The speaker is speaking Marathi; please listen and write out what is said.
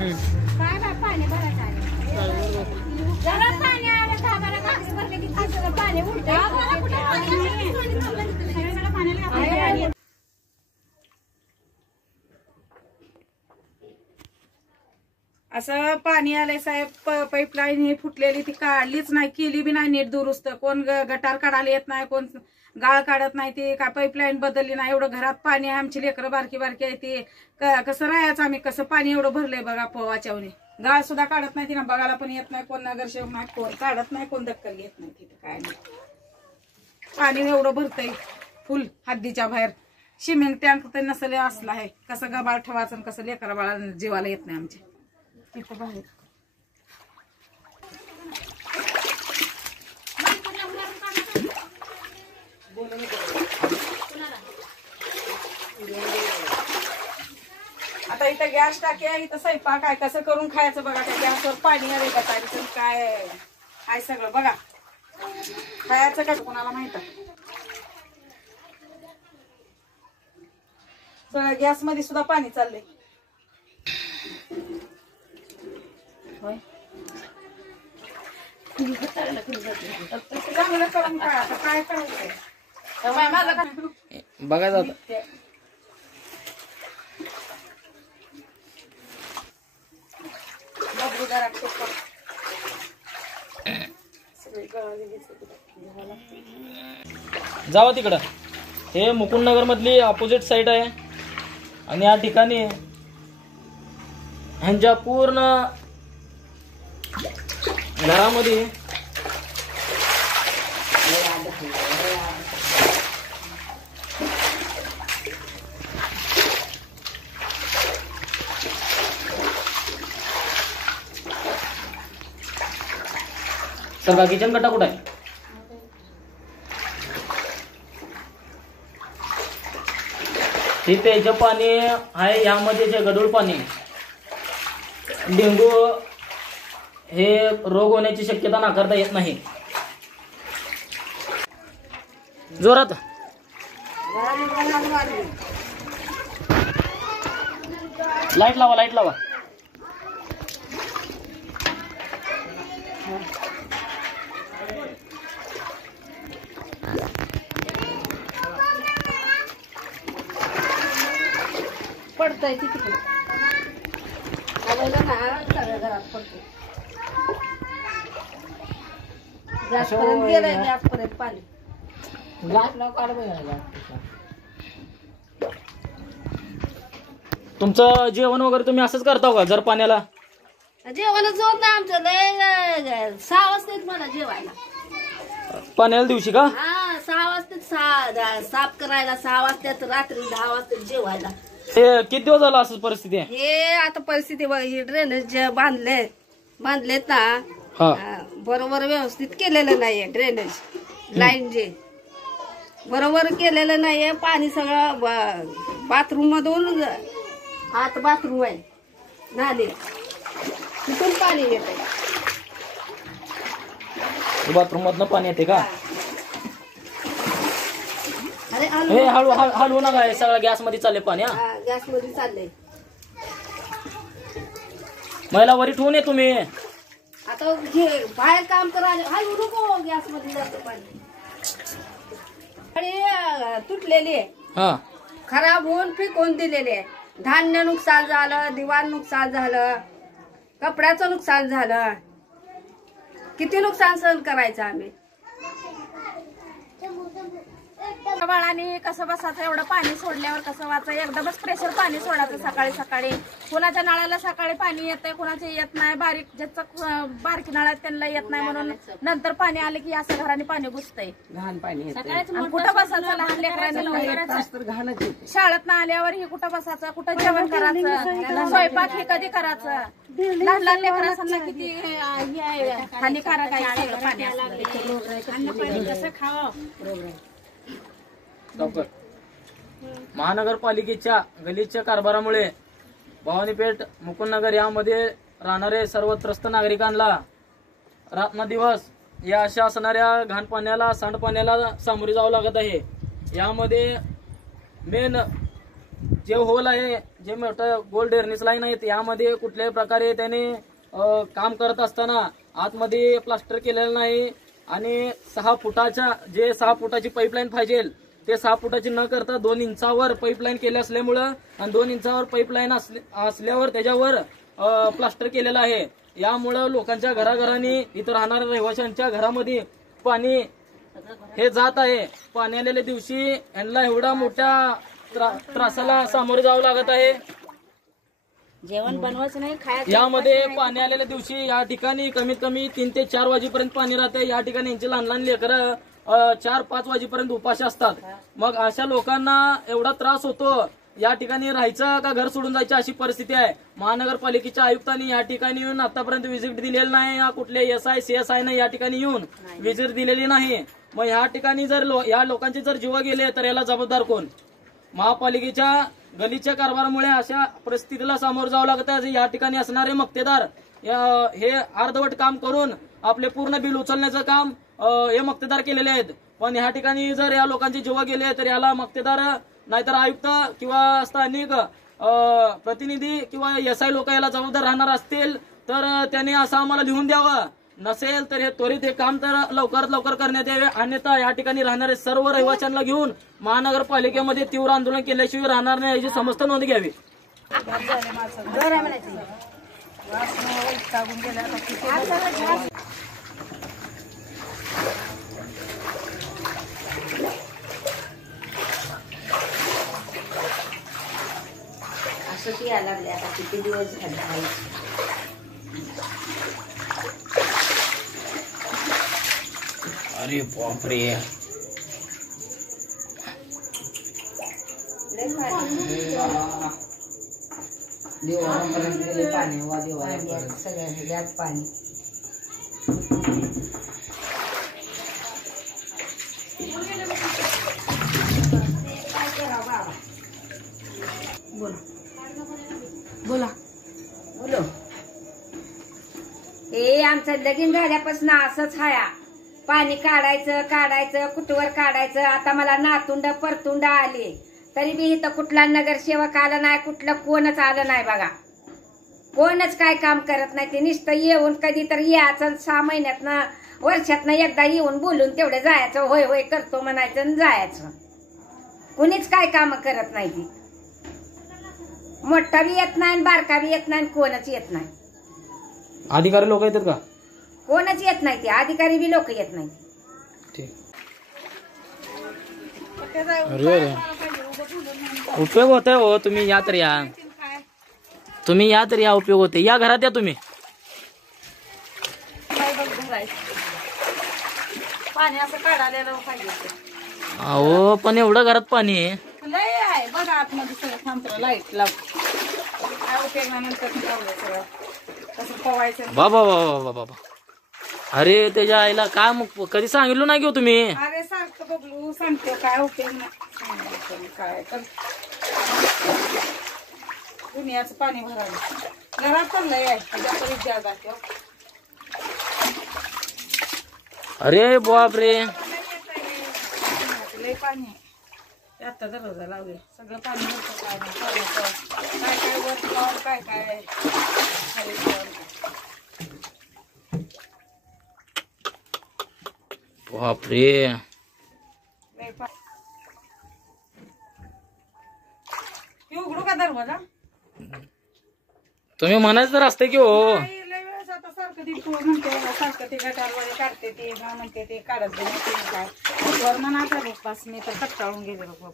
काय बाय पाणी भरायचं आहे. जरा पाणी आलं का मला घास भरले की सगळं पाणी उलटं. असं पाणी आलंय साहेब. पाईपलाईन ही फुटलेली ती काढलीच नाही, केली बी नाही नीट दुरुस्त. कोण गटार काढायला येत नाही, कोण गाळ काढत नाही, ते काय पाईपलाईन बदलली नाही. एवढं घरात पाणी आहे, आमची लेकरं बारकी बारकी आहे, ते कसं राहायचं आम्ही? कसं पाणी एवढं भरलंय बघा पोवाच्यावने. गाळ सुद्धा काढत नाही तिला, बघायला पण येत नाही कोण, नगरसेवक नाही, कोण काढत नाही, कोण दक्कल घेत नाही तिथं. काय नाही, पाणी एवढं भरतंय फुल हद्दीच्या बाहेर. सिमेंट टँक तर नसले असला आहे, कसं गबाळ ठेवायचं आणि कसं लेकरा बाळा जीवाला येत नाही आमच्या तिथं बाहेर. आता इथं गॅस टाकी आहे, इथं स्वयंपाक आहे, कसं करून खायचं बघा. त्या गॅसवर पाणी आले का काय आहे सगळं बघा. खायचं का कोणाला माहित आहे? सगळं गॅस मध्ये सुद्धा पाणी चाललंय. चांगलं करून काय आता काय करायचं बघा जात. जावा तिकडं. हे मुकुंदनगर मधली ऑपोजिट साईड आहे आणि या ठिकाणी ह्यांच्या पूर्ण घरामध्ये सगळा किचन कट्टा कुठं आहे? हे प्यायचं पाणी आहे, यामध्ये जे गढूळ पाणी, डेंगू हे रोग होण्याची शक्यता नाकारता येत नाही. जोरात लाईट लावा, लाईट लावा. पडतंय तिथे घरात पडतंय. गॅसपर्यंत गेलंय, गॅसपर्यंत पाणी. तुमचं जेवण वगैरे तुम्ही असंच करता का जर पाण्याला? जेवणच होत नाही आमचं. लय 6 वाजता मला जेवायला. पाण्याला दिवशी का? हा 6 वाजता साफ करायला, 6 वाजता रात्री 10 वाजता जेवायला. हे किती दिवस झाला असं परिस्थिती आहे? हे आता परिस्थिती हे ड्रेनेज जे बांधलेत ना, बरोबर व्यवस्थित केलेलं नाहीये. ड्रेनेज लाईन जे बरोबर केलेलं नाहीये. पाणी सगळं बाथरूम मधून, आत बाथरूम आहे नाले, तिथून पाणी येते. बाथरूम मधनं पाणी येते का? अरे हे हलवू नका, हे सगळं गॅस मध्ये चालले पाणी. गॅस मध्ये चाललंय. महिला वरी ठेवून ये तुम्ही. आता बाहेर काम करायला हलवू नको, गॅस मध्ये जातं पाणी. आणि तुटलेली आहे, खराब होऊन फेकून दिलेली आहे. धान्य नुकसान झालं, दिवाण नुकसान झालं, कपड्याचं नुकसान झालं. किती नुकसान सहन करायचं आम्ही? बाळाने कसं बसायचं, एवढं पाणी सोडल्यावर कसं वाचायचं? एकदमच प्रेशर पाणी सोडायचं सकाळी सकाळी. कुणाच्या नळाला सकाळी पाणी येतंय, कुणाच्या येत नाही. ज्याचं बारकी नळ त्यांना येत नाही, म्हणून नंतर पाणी आलं की असं घराने पाणी घुसतंय. घाण पाणी कुठं बसायचं? लहान लेकरांनी शाळेत ना आल्यावर ही कुठं बसायचं, कुठं जेवण करायचं, स्वयंपाक हे कधी करायचं? लहान लहान लेकरांना किती हानिकारक आहे पाणी. कसं खावं? महानगरपालिकेच्या गलिच्छ कारभारामुळे भवानीपेठ, मुकुंदनगर यामध्ये राहणारे सर्व त्रस्त नागरिकांना रात्रंदिवस या अशा असणाऱ्या घाण पाण्याला, सांडपाण्याला सामोरे जावं लागत आहे. यामध्ये मेन जे होल आहे, जे मोठं गोल ड्रेनेज लाईन आहे, यामध्ये कुठल्याही प्रकारे त्याने काम करत असताना आतमध्ये प्लास्टर केलेलं नाही आणि 6 फुटाची पाईपलाईन पाहिजे ते 6 फुटाची न करता 2 इंचावर पाईपलाईन केले असल्यामुळं आणि 2 इंचावर पाईपलाईन असल्यावर त्याच्यावर प्लास्टर केलेलं आहे. यामुळं लोकांच्या घराघरांनी इथं राहणाऱ्या रहिवाशांच्या घरामध्ये पाणी हे जात आहे. पाणी आलेल्या दिवशी यांना एवढा मोठ्या त्रासाला सामोरे जावं लागत आहे. जेवण बनवायचं नाही, खायचं. यामध्ये पाणी आलेल्या दिवशी या ठिकाणी कमीत कमी 3 ते 4 वाजेपर्यंत पाणी राहते. या ठिकाणी यांची लहान लहान लेकरं 4-5 वाजेपर्यंत उपाशी असतात. मग अशा लोकांना एवढा त्रास होतो. या ठिकाणी राहायचं का घर सोडून जायचं अशी परिस्थिती आहे. महानगरपालिकेच्या आयुक्तांनी या ठिकाणी येऊन आतापर्यंत व्हिजिट दिलेली नाही. या कुठले SI CSI ने या ठिकाणी येऊन व्हिजिट दिलेली नाही. मग या ठिकाणी जर या लोकांचे जर जीव गेले तर याला जबाबदार कोण? महापालिकेच्या गलीच्या कारभारामुळे अशा परिस्थितीला सामोरं जावं लागतं. या ठिकाणी असणारे मक्तेदार हे अर्धवट काम करून आपले पूर्ण बिल उचलण्याचं काम हे मक्तेदार केलेले आहेत. पण ह्या ठिकाणी जर या लोकांचे जीव गेले तर याला मक्तेदार नाहीतर आयुक्त किंवा स्थानिक प्रतिनिधी किंवा SI लोक याला जबाबदार राहणार असतील तर त्यांनी असं आम्हाला लिहून द्यावं. नसेल तर हे त्वरित हे काम तर लवकरात लवकर करण्यात यावे. अन्यथा या ठिकाणी राहणारे सर्व रहिवाशांना घेऊन महानगरपालिकेमध्ये तीव्र आंदोलन केल्याशिवाय राहणार नाही याची समस्त नोंद घ्यावी. असं ती यायला लागले आता किती दिवस झाले. अरे बापरे, सगळ्या पाणी बोला बोलो. हे आमचं लगीन झाल्यापासून असंच हाया. पाणी काढायचं कुठवर काढायचं. आता मला नातुंड परतुंड आले तरी बी इथं कुठला नगरसेवक आला नाही, कुठलं कोणच आलं नाही बघा. कोणच काय काम करत नाही. ते नुसतं येऊन कधीतरी यायचं 6 महिन्यातनं वर्षातनं एकदा येऊन बोलून तेवढं जायचं, होय होय करतो म्हणायचं आणि जायचं. कुणीच काय काम करत नाही. ती मोठा बी येत नाही, बारका बी येत नाही, कोणच येत नाही. अधिकारी लोक येतात का? कोणच येत नाही. ते अधिकारी बी लोक येत नाही. उपयोग होतोय हो. तुम्ही या तर या, उपयोग होते. या घरात या तुम्ही. पाणी असं काढायला पाहिजे. अहो पण एवढं घरात पाणी आहे. लय आहे बघा आतमध्ये सगळं थांबतं. लाईट लावतो काय उपयोग नाही नंतर सगळं कसं पवायचं. बाबा बाबा बाबा बाबा, अरे त्याच्या आईला काय मग कधी सांगितलं नाही घेऊ तुम्ही? अरे सारखं बबलू सांगते काय उपयोग नाही. काय तर दुनियाचं पाणी भरायला घरात पण लय आहे. अरे बाप रे, लय पाणी आहे. आता दरवाजा लावले सगळं पाणी काय काय वर काय काय बापरे. उघडू का दरवाजा? तुम्ही म्हणायचं तर असते की हो. लय वेळेस आता सारखं ती म्हणते सारखं ते गटारवाले काढते ते म्हणते ते काढत नाही काय वर म्हणा. मी तर कट्टाळून गेले बाबा.